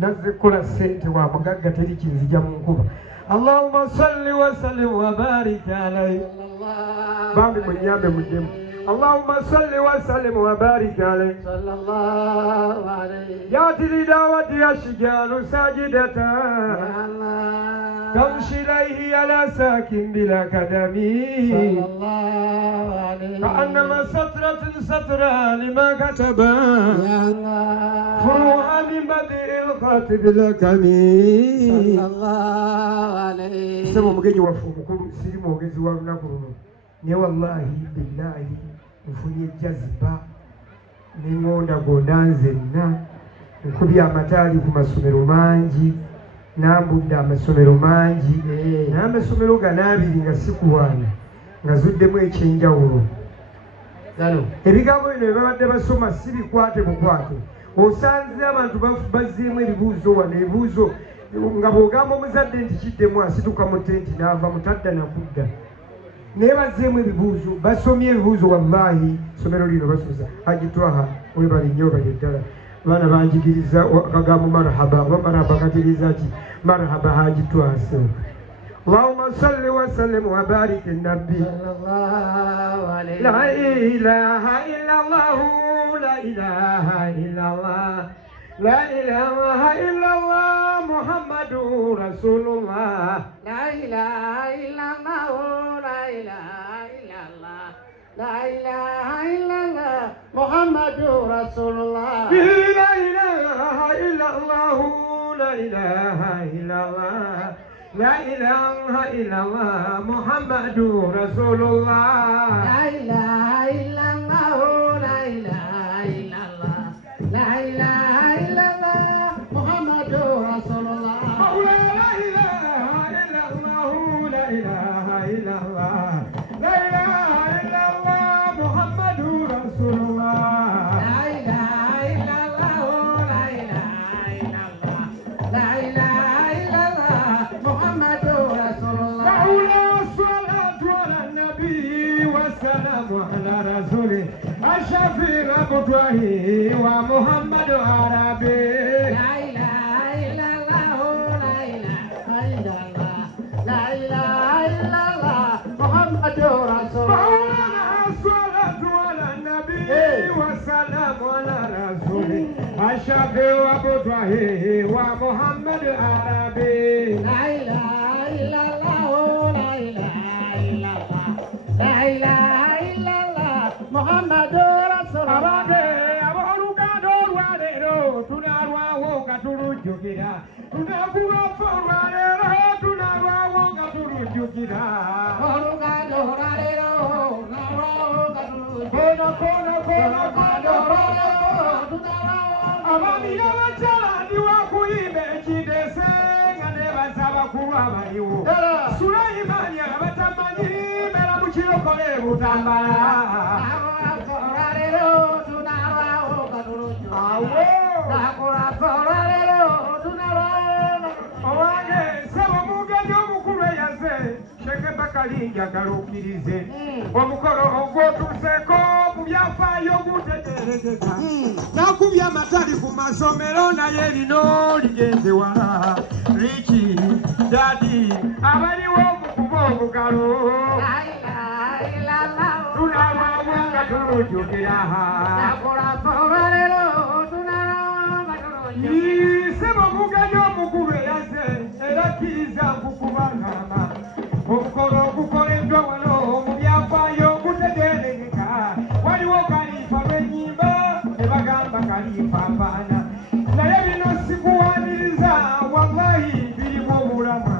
nazze kola sente wa mugagga teri kinzija mu nkuba. Allahumma salli wa sallim wa barik alayhi. Bambi munyambe muddemu. Allahumma salli wa sallim wa barik alayhi. Sallallahu alayhi. Yati lidawati ashjalu sajidata. تمشي إليه على ساكن بلا كدم صلى الله عليه كأنما سترة سترة لما كتب يا الله فروعا من بدء الخاتب الكمين صلى الله عليه سمو مجي وفو مكل سيري موجز وارنا كرونو ني والله بالله مفوني جذبا نيموندا gondanzenna nkubya amatali ku masomero mangi nambudde amasomero mangi n'amasomero ganaabiri nga sikuwaana nga zuddemu ekyenjawulo ebigambo bino bye basoma si bikwate bukwate osanze abantu bazzeemu ebibuuzo wano ebibuuzo nga bw'ogamba omuzadde nti kiddemu asituka mu tenti n'ava mutadda nakudda naye bazzeemu ebibuuzo basomye ebibuuzo wallahi somero lino basomesa agitwaha webali nnyo bali eddala bana banjigiriza akagambo marhaba katiriza ki marhaba hajitwase. Allahumma salli wa sallim wa barik an-nabi sallallahu alayhi la ilaha illa Allah la ilaha illa Allah la ilaha illa Allah Muhammadur Rasulullah la ilaha illa Allah la ilaha illa Allah la ilaha illallah Muhammadur Rasulullah la ilaha illallah la ilaha illallah la ilaha illallah Muhammadur Rasulullah la ilaha illallah la ilaha illallah la ilaha illallah Muhammadur Rasulullah la ilaha illallah la ilaha illallah la ilaha Abdullahi wa Muhammad Arabi la ilaha illallah la ilaha illallah la ilaha illallah Muhammadur Rasulullah salatu ala nabi wa salam ala rasul ashabi wa Abdullahi wa Muhammad Arabi la ilaha illallah la ilaha illallah la ilaha illallah Muhammadur Galukirize omukoro ogwotuuseko mu byafaayo gutegeerekeka nakubya amatali ku masomero naye lino ligenze wala riki dadi abaliwo mukuba obugalo tunalwamu nga tulujjukira sebo muganya omukuba eyaze era kkiriza nkukubangamba omukolo ogukoleddwa wano mu byafaayo gutegeerekeka waliwo kalifa lw'ennyimba ne bagamba kalifa abaana naye bino sikuwaaniriza wallahi birimu obulama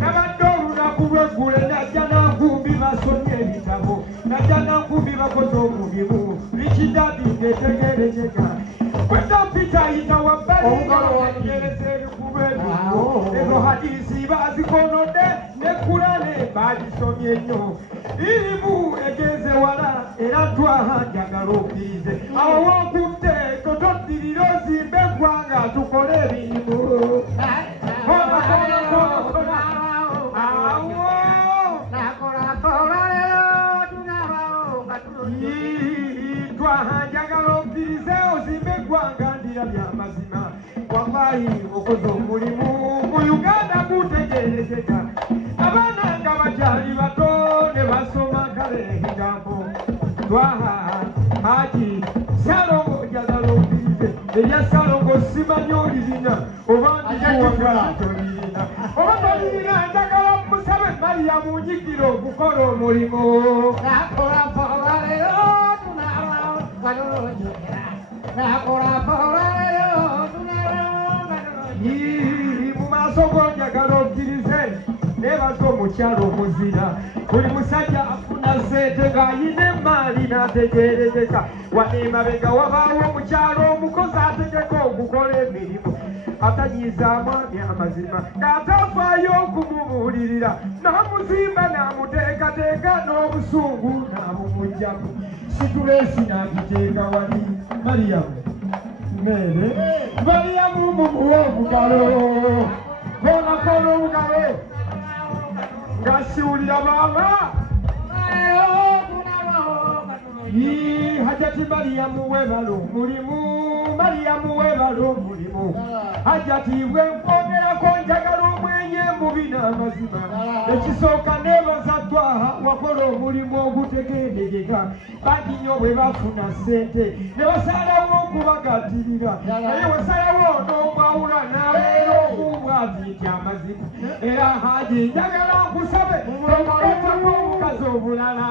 nabadde olunaku lw'eggule najja nankumbi basomye ebitabo najja nankumbi bakoze omulimu bikidadi ngetegeerekeka kwetampita ayita wabbali omugereza ebikuba ebyo ezo hadisi bazikonodde nekulane bagisomye nnyo irimu egeze wala era twaha njagala okkirize awo wokutte totoddirira ozimbe eggwanga tukole ebirimu twaha njagala okkirize ozimbe eggwanga ndira byamazima wallahi okoze omulimu mu Uganda gutegerekeka abaana nga bakyali bato ne basoma kale ebigambo Twaha Haji Salongo njagala ompirize erya Salongo simanyi olirina oba ndikuwagala tolirina oba tolirina njagala musabe Mariamu nyigire okukola omulimu mu maaso go njagala okkirize nebaza omukyalo omuzira buli musajja afuna ssente ng'ayina emaali n'ategeerekeka waneemabega wabaawo omukyalo omukozi ategeka okukola emirimu atanyiza mwami amazima ng'atafaayo okumubuulirira n'amuzimba n'amuteekateeka n'obusungu n'abumugjamu situleesi n'agiteeka wali Mariamu mere Mariamu mumuwa obugalo bonakola obugalo ngasiwulira baba Hajati Mariamu webalo mulimu Mariamu webalo mulimu Hajati wenkogerako njagala omwenye mubi n'amazima ekisooka nebaza Twaha wakola omulimu ogutegeerekeka bangi nnyo bwe bafuna ssente ne basalawo okubagatirira naye wasalawo n'omwawula n'abeera omubwazi nti amazima era Haji njagala nkusabe omuleetako omukazi obulala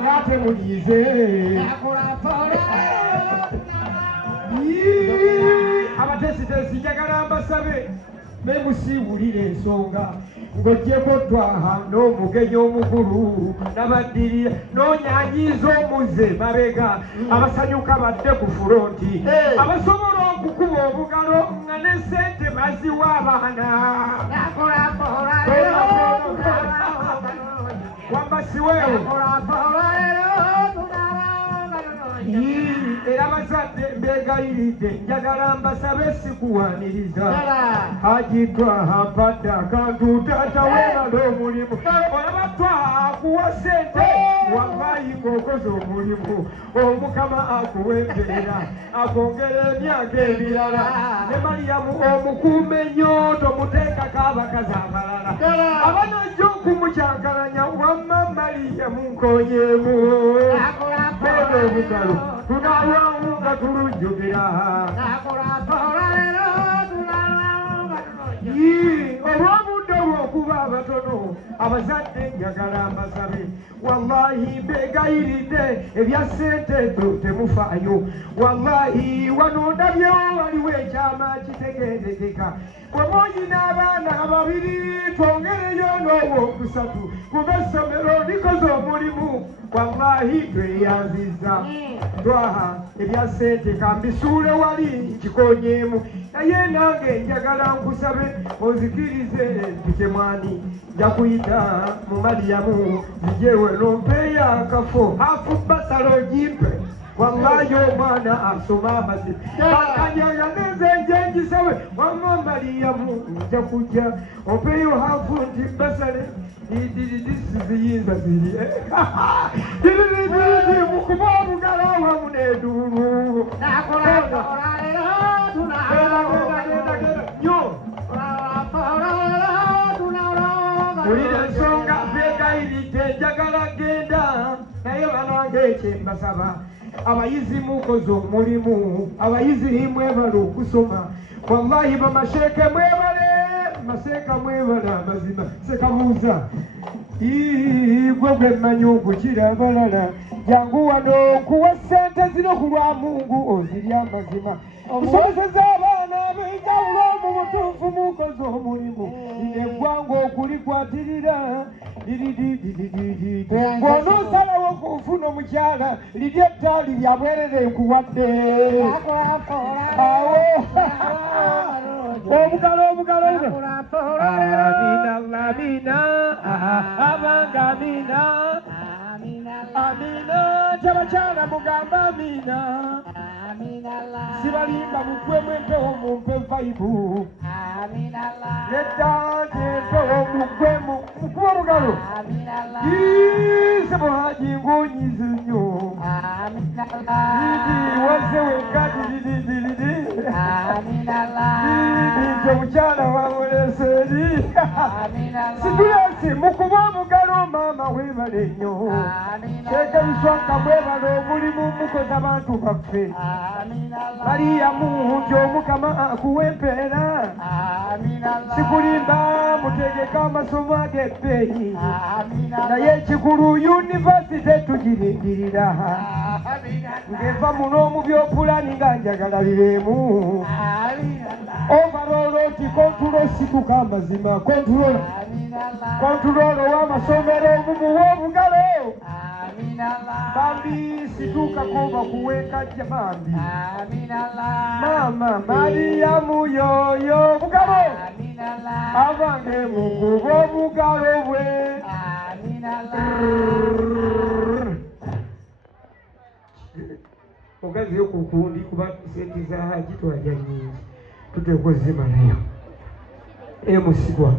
ng'ate mulize abateesiteesi njagala mbasabe bemusiibulira ensonga ng'oggyeko Twaha n'omugenyi omukulu n'abaddirira n'onyanyiiza omuzze mabega abasanyuka badde ku furonti abasobola okukuba obugalo nga ne ssente baziwa abaana wambasiweewo era bazadde mbeegayiridde njagala mbasabe sikuwaaniriza Haji Twaha mpadde akantu taata weebala omulimu olaba Twaha akuwa ssente wallahi ng'okoze omulimu omukama akuwa embeera akwongera emyaka ebirala ne Mariamu omukuume nnyo tomuteekako abakazi abalala abanajja okumucyankalanya wamma Mariamu nkonyeemu beera obugalo tunalwamu nga tulujjukira olw'obudde bw'okuba abatono abazadde njagala mbasabe wallahi mbeegayiridde ebya ssente temufaayo wallahi wano ndabyewo waliwo ekyama kitegeerekeka bw'oyina abaana babiri twongereyo n'owookusatu kuba essomero likoze omulimu wallahi tweyanziza Twaha ebya ssente kambisuule wali nkikonyeemu naye nange njagala nkusabe onzikirize nti nja kuyita mu Mariamu zijewe n'ompeeyo akafo hafu basalo gimpe wallahi omwana asoma amazima bakanyaga neze njengisawe wamma Mariamu nja kujja ompeeyo hafu nti basale ziyinza ziri mukuba obugalo awamu n'eduulu ulira ensonga beegayiridde njagala genda naye banange ekyembasaba abayizi mukoze omulimu abayizi mwebale okusoma wallahi bamasheeke mwebale maseeka mwebale amazima sekabuuza gwe gwemanyi okukira abalala jangu wano nkuwa ssente zino ku lwa Mungu ozirya amazima musomeseza abaana ab'enjawulo mu butuufu mukoze omulimu eggwanga okulikwatirira bw'onoosalawo okufuna omukyala liri ettaali lya bwerere nkuwadde awo obugalo amina abanga amina kyabakyala mugamba amina sibalimba muggwemu empewo mumpe vaibu nedda empewo muggwemu mukuba obugalo sebo Haji ngonyize nnyo waze weka omukyala wamuleseri situlesi mukuba omugalo maama weebale nnyo teeka ebiswaka mwebale omulimu mukoza abantu baffe baliyamu nti omukama akuwa empeera sikulimba mutegeka amasomo ag'ebbeeyi naye ekikulu yunivasite tugirindirira ng'eva muno mu byopulani nga njagala biremu overolo nti kontulo situka amazima kontulo w'amasomero omumuwa obugalo bambi situukako bakuweekajja bambi maama mariyamu yoyo obugalo abange mukuba obugalo bwe ogaziyo ku kundi kuba sente za haji twalya nyingi tuteekwa zimalayo emusigwa